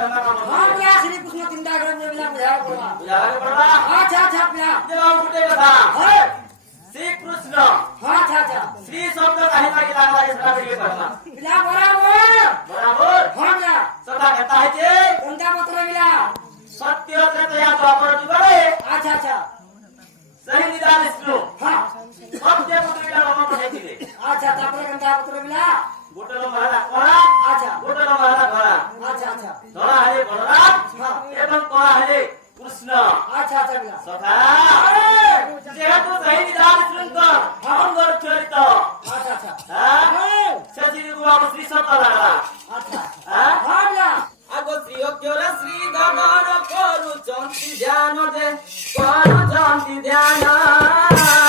हां पिया श्री कृष्ण चिंता करे में बिना बुझा पड़वा अच्छा पिया देवा गुटे कथा हां श्री कृष्ण हां अच्छा श्री शब्द काहे लागी लागला इसरा करिए पढ़ना पिया बराबर हां पिया सदा कहता है जे गंगा पत्र मिला सत्य तया द्वापर जुगले अच्छा सही निदान स्लो हां सत्य पुत्र राम पठाइथिले अच्छा तापर गंगा पत्र मिला गोटलो महारा कोरा अच्छा गोटलो महारा कोरा अच्छा धरा हरे बलराम हां एवं कोरा हरे कृष्ण अच्छा मिला सखा जेहेतु सही निदान श्रृंखल हम गर चरित अच्छा हां सजी गुआ श्री शब्द लागला अच्छा हां हां मिला आगो श्री अक्षर श्री धन करू चंती ध्यान दे करू चंती ध्यान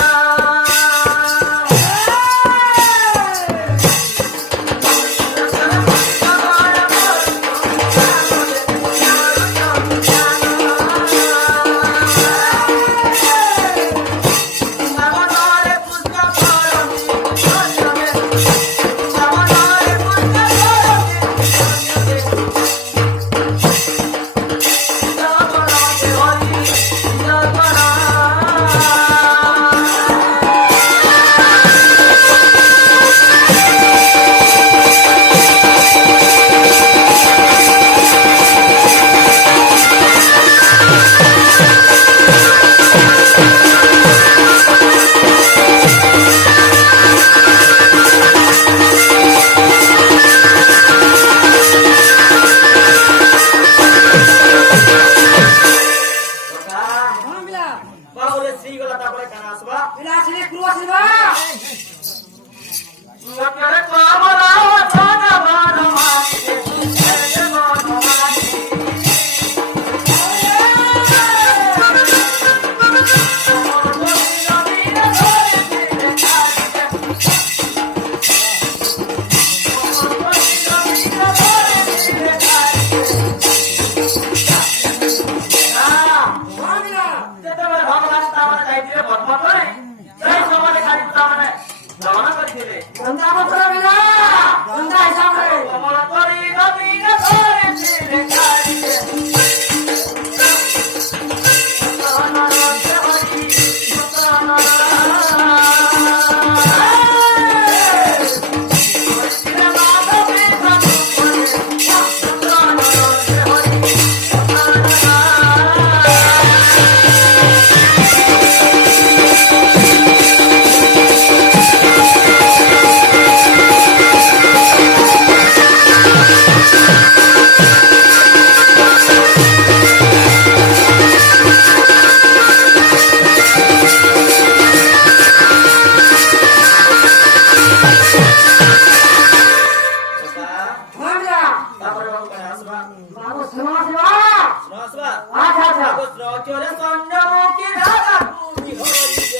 अच्छा